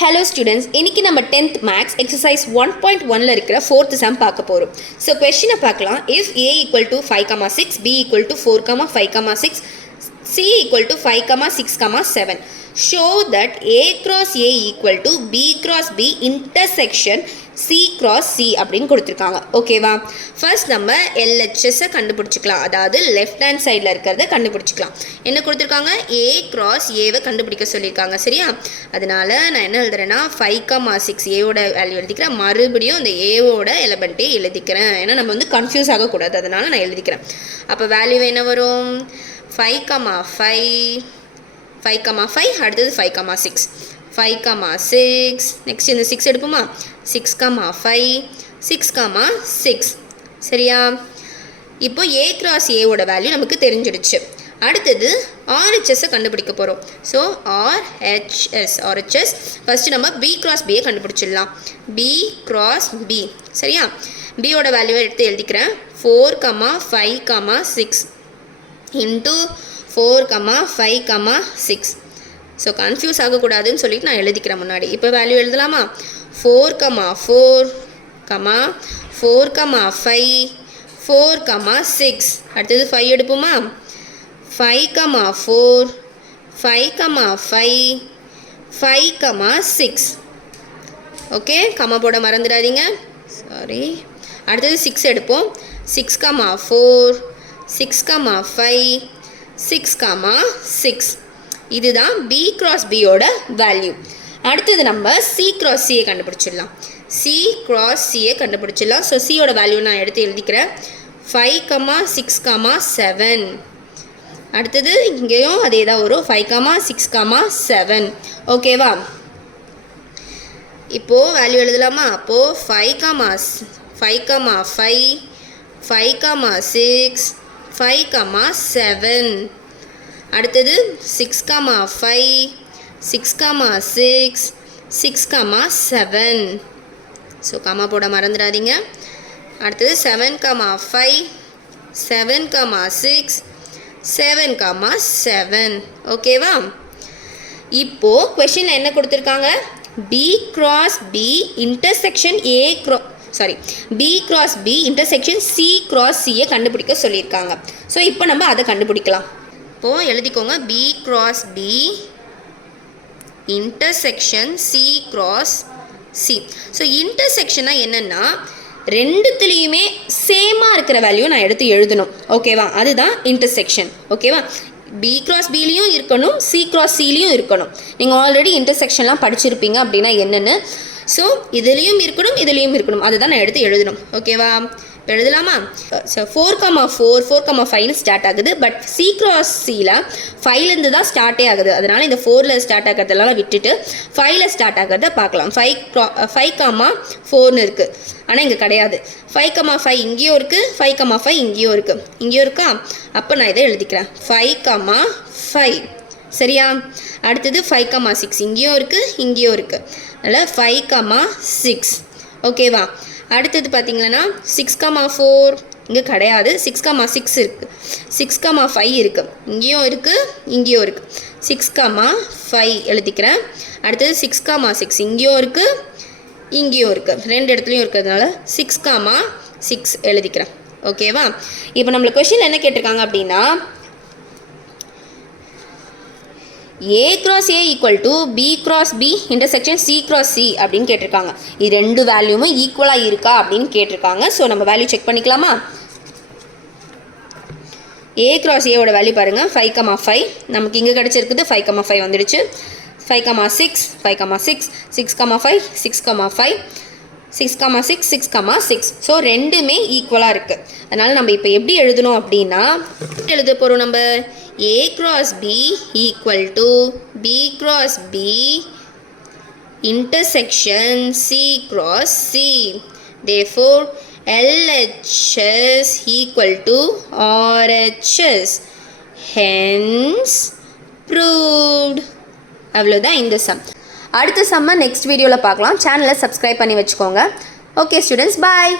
Hello students, இன்னைக்கு நம்ம 10th maths exercise 1.1ல இருக்கிற 4th sum பார்க்க போறோம். So question பார்க்கலாம். If a equal to 5, 6, b equal to 4, 5, 6, c equal to 5, 6, 7. Show that a cross a equal to b cross b intersection c cross c அப்படின்னு கொடுத்திருக்காங்க. ஓகேவா? First நம்ம LHS கண்டுபிடிச்சுக்கலாம். அதாவது left hand சைடில் இருக்கிறத கண்டுபிடிச்சிக்கலாம். என்ன கொடுத்துருக்காங்க? a cross a கண்டுபிடிக்க சொல்லியிருக்காங்க. சரியா? அதனால நான் என்ன எழுதுறேன்னா 5, 6 a வேல்யூ எழுதிக்கிறேன். மறுபடியும் இந்த a எலமெண்ட்டே எழுதிக்கிறேன். ஏன்னா நம்ம வந்து கன்ஃபியூஸ் ஆகக்கூடாது. அதனால நான் எழுதிக்கிறேன். அப்போ வேல்யூ என்ன வரும்? 5, 5 அடுத்தது 5, 6 5, 6 நெக்ஸ்ட் இந்த 6 எடுப்போமா? 6, 5 6, 6 சரியா? இப்போ a cross a ஓட வேல்யூ நமக்கு தெரிஞ்சிடுச்சு. அடுத்தது RHS கண்டுபிடிக்க போகிறோம். ஸோ RHS ஃபஸ்ட்டு நம்ம b cross b கண்டுபிடிச்சிடலாம். b cross b சரியா? b ஓட வேல்யூவை எடுத்து எழுதிக்கிறேன். 4, 5, 6 இன்ட்டு 4, 5, 6. ஸோ கன்ஃபியூஸ் ஆகக்கூடாதுன்னு சொல்லிட்டு நான் எழுதிக்கிறேன் முன்னாடி. இப்போ வேல்யூ எழுதலாமா? 4, 4, 5, 4, 6 அடுத்தது 5 எடுப்போமா? 5, 4, 5, 5, 6 ஓகே, கம்மா போட மறந்துடாதீங்க. சாரி. அடுத்தது 6 எடுப்போம். 6, 4, 6, 5, 6, 6 இதுதான் b cross b ஓட வேல்யூ. அடுத்தது நம்ம c cross c கண்டுபிடிச்சிடலாம். c cross c கண்டுபிடிச்சிடலாம். ஸோ c ஓட வேல்யூ நான் எடுத்து எழுதிக்கிறேன். 5, 6, 7 அடுத்தது இங்கேயும் அதே தான் வரும். 5, 6, 7 ஓகேவா? இப்போது வேல்யூ எழுதலாமா? அப்போது 5, 5, 5, 6 5, 7 அடுத்தது 6, 5 6, 6, 7 ஸோ கம்மா போட மறந்துடாதீங்க. அடுத்தது 7, 5 7, 6 7, 7 ஓகேவா? இப்போது கொஷனில் என்ன கொடுத்துருக்காங்க? b cross b intersection b cross b intersection c cross c கண்டுபிடிக்க சொல்லியிருக்காங்க. ஸோ இப்போ நம்ம அதை கண்டுபிடிக்கலாம். இப்போது எழுதிக்கோங்க. b cross b intersection c cross c. So இன்டர்செக்ஷனாக என்னென்னா ரெண்டுத்துலேயுமே சேமாக இருக்கிற வேல்யூ நான் எடுத்து எழுதணும். ஓகேவா? அதுதான் இன்டர்செக்ஷன். ஓகேவா? b cross bலையும் இருக்கணும், c cross cலையும் இருக்கணும். நீங்கள் ஆல்ரெடி இன்டர்செக்ஷன்லாம் படிச்சிருப்பீங்க அப்படின்னா என்னென்னு. ஸோ இதுலேயும் இருக்கணும், இதுலேயும் இருக்கணும். அதுதான் நான் எடுத்து எழுதணும். ஓகேவா? இப்போ எழுதலாமா? ஸோ 4, 4, 5 ஸ்டார்ட் ஆகுது. பட் c cross cல 5லேருந்து தான் ஸ்டார்ட்டே ஆகுது. அதனால் இந்த 4ல் ஸ்டார்ட் ஆகிறதெல்லாம் விட்டுட்டு 5ல் ஸ்டார்ட் ஆகிறத பார்க்கலாம். 5, 4ன்னு இருக்குது. ஆனால் இங்கே கிடையாது. 5, 5 இங்கேயும் இருக்குது, 5, 5 இங்கேயும் இருக்குது. இங்கேயும் இருக்கா? அப்போ நான் இதை எழுதிக்கிறேன். 5, 5 சரியா? அடுத்தது 5, 6 இங்கேயும் இருக்குது, இங்கேயும் இருக்குது. அதனால் 5, 6 ஓகேவா? அடுத்தது பார்த்தீங்கன்னா 6, 4 இங்கே கிடையாது. 6, 6 இருக்குது. 6, 5 இருக்குது. இங்கேயும் இருக்குது, இங்கேயும் இருக்குது. 6, 5 எழுதிக்கிறேன். அடுத்தது 6, 6 இங்கேயும் இருக்குது, இங்கேயும் இருக்குது. ரெண்டு இடத்துலையும் இருக்கிறதுனால 6, 6 எழுதிக்கிறேன். ஓகேவா? இப்போ நம்மளுக்கு கொஷின் என்ன கேட்டிருக்காங்க அப்படின்னா a cross a equal to b cross b intersection c cross c அப்படின்னு கேட்டிருக்காங்க. இது ரெண்டு வேல்யூமும் ஈக்குவலாக இருக்கா அப்படின்னு கேட்டிருக்காங்க. ஸோ நம்ம வேல்யூ செக் பண்ணிக்கலாமா? a cross a ஓட வேல்யூ பாருங்கள். 5, 5 நமக்கு இங்கே கிடச்சிருக்குது. 5, 5 வந்துடுச்சு. 5, 6 5, 6 6, 5 6, 5 6, 6 6, 6 ஸோ ரெண்டுமே ஈக்குவலாக இருக்குது. அதனால் நம்ம இப்போ எப்படி எழுதணும் அப்படின்னா எழுத போகிறோம். நம்ம a cross b equal to b cross b intersection c cross c. Therefore LHS equal to RHS. Hence proved. அவ்வளோதான் இந்த சம். அடுத்த சம்மை நெக்ஸ்ட் வீடியோவில் பார்க்கலாம். சேனலை சப்ஸ்கிரைப் பண்ணி வச்சுக்கோங்க. ஓகே ஸ்டூடெண்ட்ஸ், பாய்.